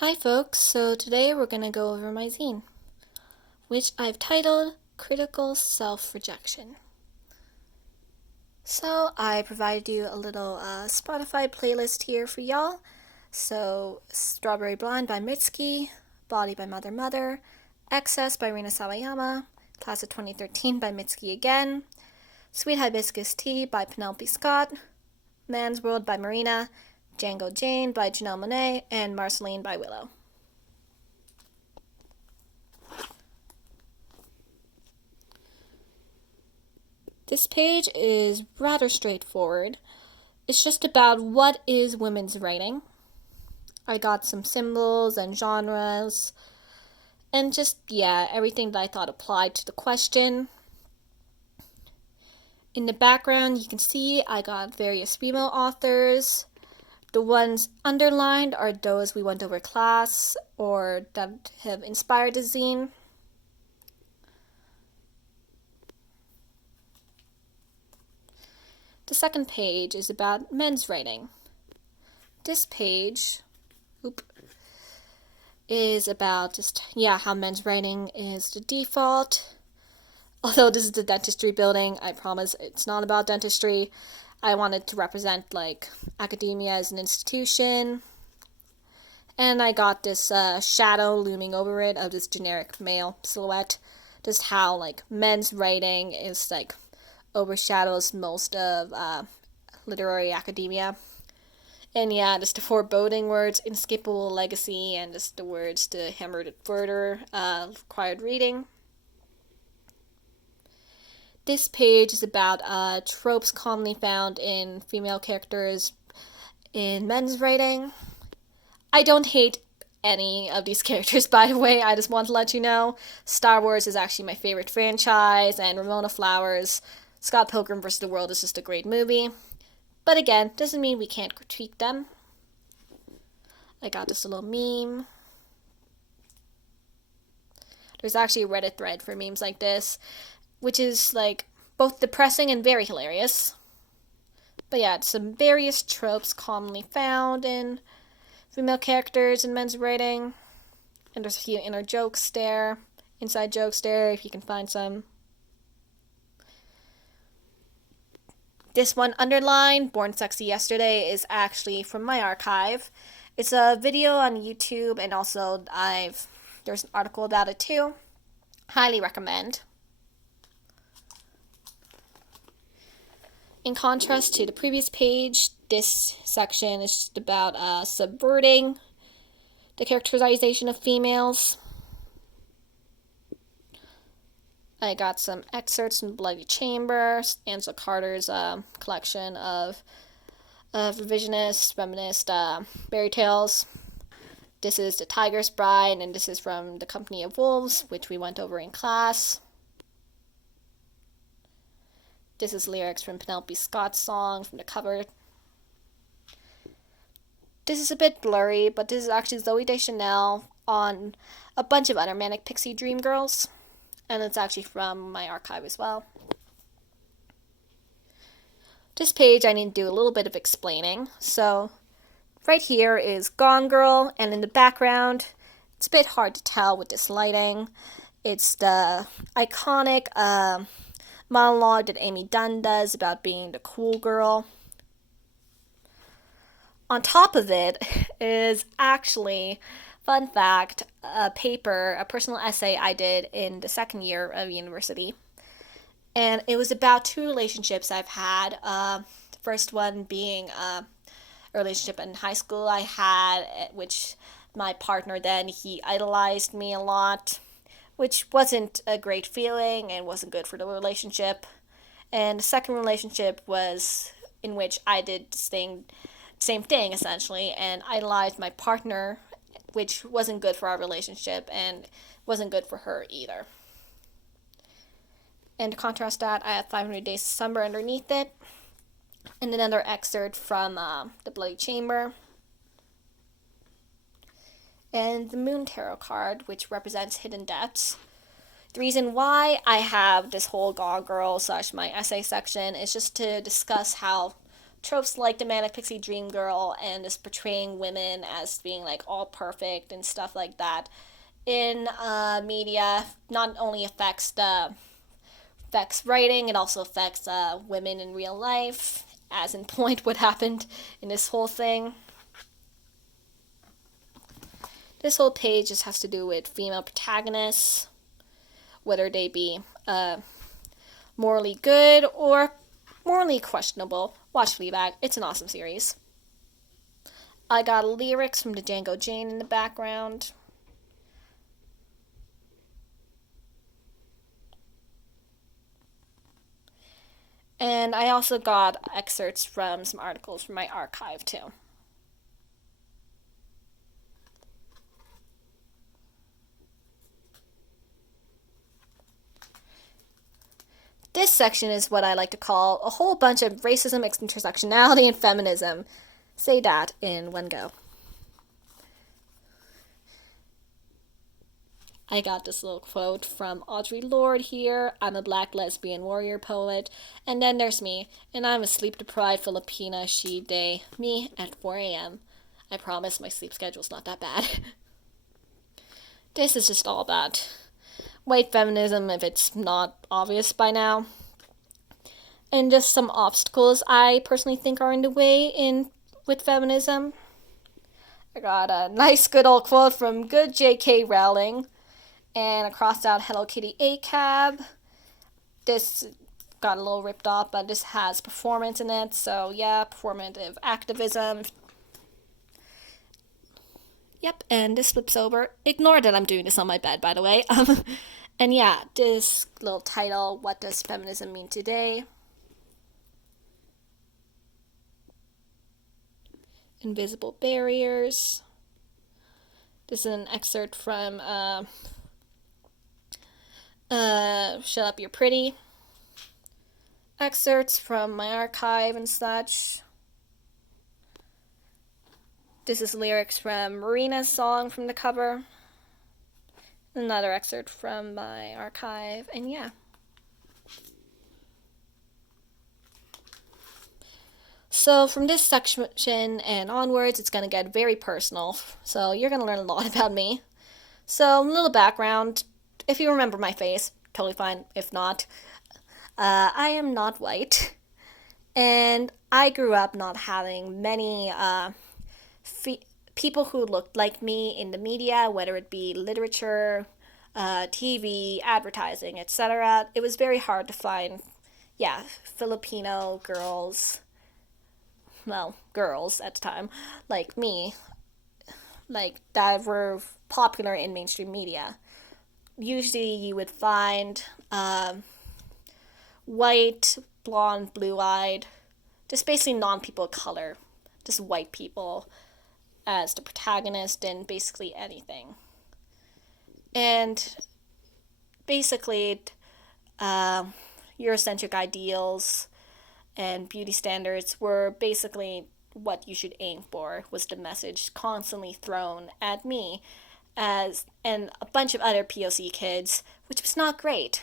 Hi folks, so today we're going to go over my zine, which I've titled Critical Self-Rejection. So I provided you a little Spotify playlist here for y'all. So Strawberry Blonde by Mitski, Body by Mother Mother, Excess by Rina Sawayama, Class of 2013 by Mitski again, Sweet Hibiscus Tea by Penelope Scott, Man's World by Marina, Django Jane by Janelle Monáe, and Marceline by Willow. This page is rather straightforward. It's just about what is women's writing. I got some symbols and genres, and just, everything that I thought applied to the question. In the background, you can see I got various female authors. The ones underlined are those we went over class or that have inspired the zine. The second page is about men's writing. This page is about just, how men's writing is the default. Although this is the dentistry building, I promise it's not about dentistry. I wanted to represent, academia as an institution. And I got this shadow looming over it of this generic male silhouette. Just how, men's writing is, overshadows most of literary academia. And just the foreboding words, inescapable legacy, and just the words to hammer it further, required reading. This page is about tropes commonly found in female characters in men's writing. I don't hate any of these characters, by the way. I just want to let you know. Star Wars is actually my favorite franchise, and Ramona Flowers, Scott Pilgrim vs. the World is just a great movie. But again, doesn't mean we can't critique them. I got this little meme. There's actually a Reddit thread for memes like this, which is, both depressing and very hilarious. But it's some various tropes commonly found in female characters in men's writing. And there's a few inner jokes there, inside jokes there, if you can find some. This one underlined, Born Sexy Yesterday, is actually from my archive. It's a video on YouTube, and also there's an article about it too. Highly recommend. In contrast to the previous page, this section is just about subverting the characterization of females. I got some excerpts from Bloody Chamber, Ansel Carter's collection of revisionist, feminist fairy tales. This is The Tiger's Bride, and this is from The Company of Wolves, which we went over in class. This is lyrics from Penelope Scott's song from the cover. This is a bit blurry, but this is actually Zooey Deschanel on a bunch of other Manic Pixie Dream Girls. And it's actually from my archive as well. This page I need to do a little bit of explaining. So right here is Gone Girl, and in the background, it's a bit hard to tell with this lighting. It's the iconic monologue that Amy Dunn does about being the cool girl. On top of it is actually, fun fact, a personal essay I did in the second year of university. And it was about two relationships I've had. The first one being a relationship in high school I had, which my partner then, he idolized me a lot, which wasn't a great feeling and wasn't good for the relationship. And the second relationship was in which I did the same thing, essentially, and idolized my partner, which wasn't good for our relationship and wasn't good for her either. And to contrast that, I had 500 Days of Summer underneath it. And another excerpt from The Bloody Chamber. And the Moon Tarot card, which represents hidden depths. The reason why I have this whole Gone Girl / my essay section is just to discuss how tropes like the manic pixie dream girl and just portraying women as being like all perfect and stuff like that in media not only affects writing, it also affects women in real life, as in point what happened in this whole thing. This whole page just has to do with female protagonists, whether they be morally good or morally questionable. Watch Fleabag, it's an awesome series. I got lyrics from the Django Jane in the background. And I also got excerpts from some articles from my archive too. This section is what I like to call a whole bunch of racism, intersectionality, and feminism. Say that in one go. I got this little quote from Audre Lorde here. I'm a black lesbian warrior poet. And then there's me, and I'm a sleep deprived Filipina she day. Me at 4 a.m. I promise my sleep schedule's not that bad. This is just all about white feminism if it's not obvious by now. And just some obstacles I personally think are in the way in with feminism. I got a nice good old quote from good J.K. Rowling and a crossed out Hello Kitty ACAB. This got a little ripped off, but this has performance in it, so yeah, performative activism. Yep, and this flips over. Ignore that I'm doing this on my bed, by the way. And yeah, this little title, What Does Feminism Mean Today? Invisible Barriers. This is an excerpt from Shut Up You're Pretty. Excerpts from my archive and such. This is lyrics from Marina's song from the cover. Another excerpt from my archive, and yeah. So from this section and onwards, it's going to get very personal. So you're going to learn a lot about me. So a little background. If you remember my face, totally fine. If not, I am not white. And I grew up not having many people who looked like me in the media, whether it be literature, TV, advertising, etc. It was very hard to find, Filipino girls, well, girls at the time, like me, like that were popular in mainstream media. Usually you would find white, blonde, blue-eyed, just basically non-people of color, just white people as the protagonist in basically anything. And basically, Eurocentric ideals and beauty standards were basically what you should aim for, was the message constantly thrown at me as and a bunch of other POC kids, which was not great.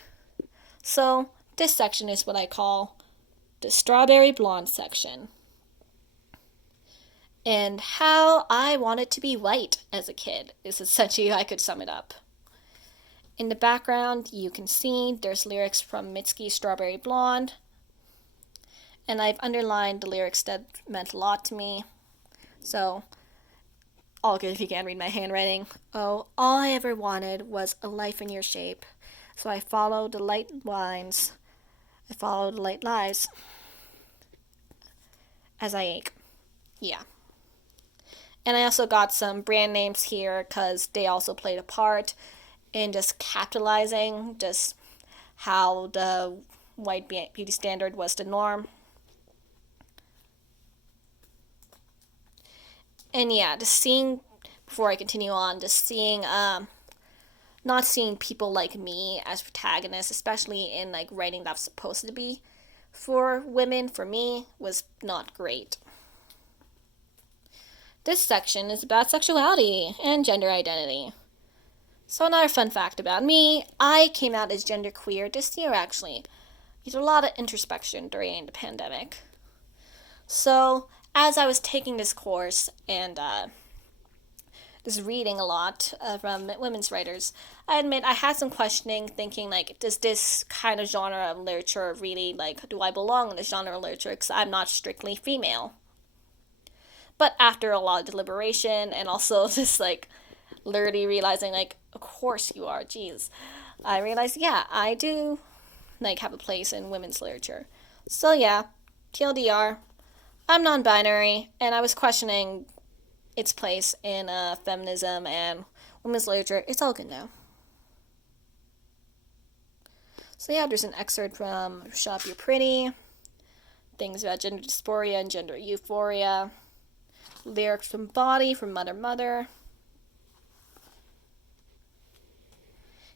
So this section is what I call the strawberry blonde section. And how I wanted to be white as a kid is essentially how I could sum it up. In the background, you can see there's lyrics from Mitski's Strawberry Blonde. And I've underlined the lyrics that meant a lot to me. So, all good if you can't read my handwriting. Oh, all I ever wanted was a life in your shape. So I followed the light lines. I followed the light lies. As I ache. Yeah. And I also got some brand names here because they also played a part in just capitalizing just how the white beauty standard was the norm. And yeah, just seeing, before I continue on, just seeing, not seeing people like me as protagonists, especially in like writing that's supposed to be for women, for me, was not great. This section is about sexuality and gender identity. So another fun fact about me, I came out as genderqueer this year actually. I did a lot of introspection during the pandemic. So, as I was taking this course and just reading a lot from women's writers, I admit I had some questioning, thinking like, does this kind of genre of literature really like, do I belong in this genre of literature? Because I'm not strictly female. But after a lot of deliberation and also just like literally realizing like, of course you are, jeez, I realized yeah, I do like have a place in women's literature. So yeah, TLDR, I'm non-binary, and I was questioning its place in feminism and women's literature. It's all good now. So yeah, there's an excerpt from Shut Up You're Pretty, things about gender dysphoria and gender euphoria, lyrics from Body from Mother Mother.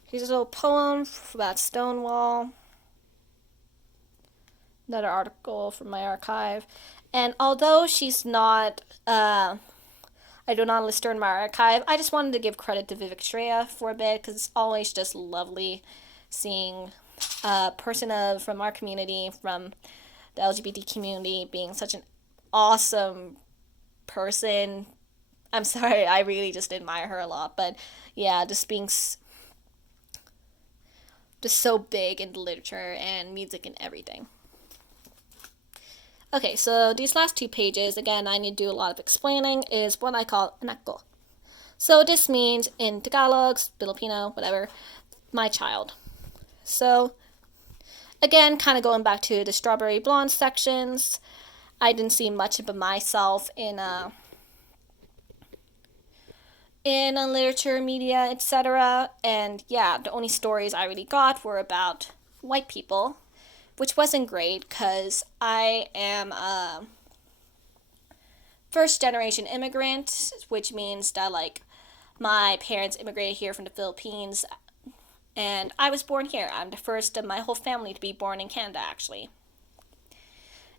Here's a little poem about Stonewall, another article from my archive. And although she's not, I do not list her in my archive, I just wanted to give credit to Vivek Shraya for a bit because it's always just lovely seeing a person from our community, from the LGBT community, being such an awesome person. I'm sorry, I really just admire her a lot, but yeah, just being just so big in literature and music and everything. Okay, so these last two pages, again, I need to do a lot of explaining, is what I call anak. So this means in Tagalog, Filipino, whatever, my child. So again, kind of going back to the strawberry blonde sections, I didn't see much of myself in a literature, media, etc. And yeah, the only stories I really got were about white people, which wasn't great because I am a first generation immigrant, which means that like my parents immigrated here from the Philippines and I was born here. I'm the first of my whole family to be born in Canada, actually.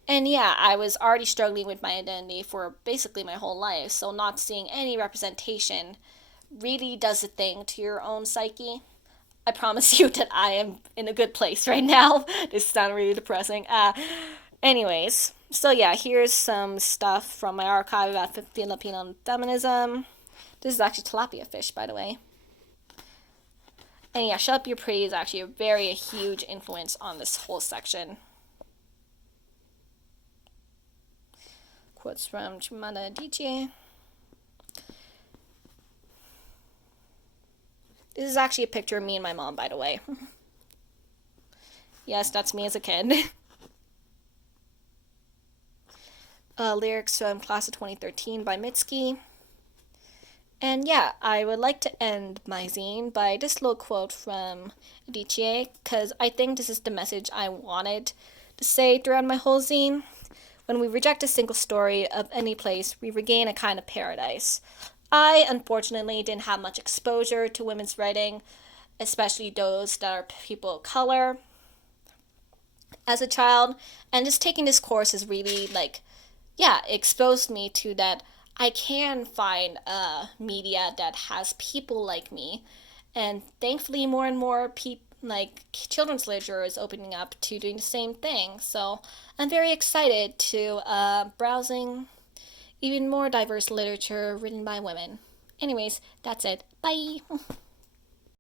And yeah, I was already struggling with my identity for basically my whole life, so not seeing any representation really does a thing to your own psyche. I promise you that I am in a good place right now. This sounds really depressing. Anyways, so yeah, here's some stuff from my archive about Filipino feminism. This is actually tilapia fish, by the way. And yeah, Shut Up You're Pretty is actually a huge influence on this whole section. Quotes from Chimada Adichie. This is actually a picture of me and my mom, by the way. Yes, that's me as a kid. Lyrics from Class of 2013 by Mitski. And yeah, I would like to end my zine by this little quote from Adichie, because I think this is the message I wanted to say throughout my whole zine. When we reject a single story of any place, we regain a kind of paradise. I, unfortunately, didn't have much exposure to women's writing, especially those that are people of color, as a child, and just taking this course has really, like, yeah, exposed me to that I can find media that has people like me, and thankfully more and more people like children's literature is opening up to doing the same thing. So I'm very excited to browsing even more diverse literature written by women. Anyways, that's it. Bye.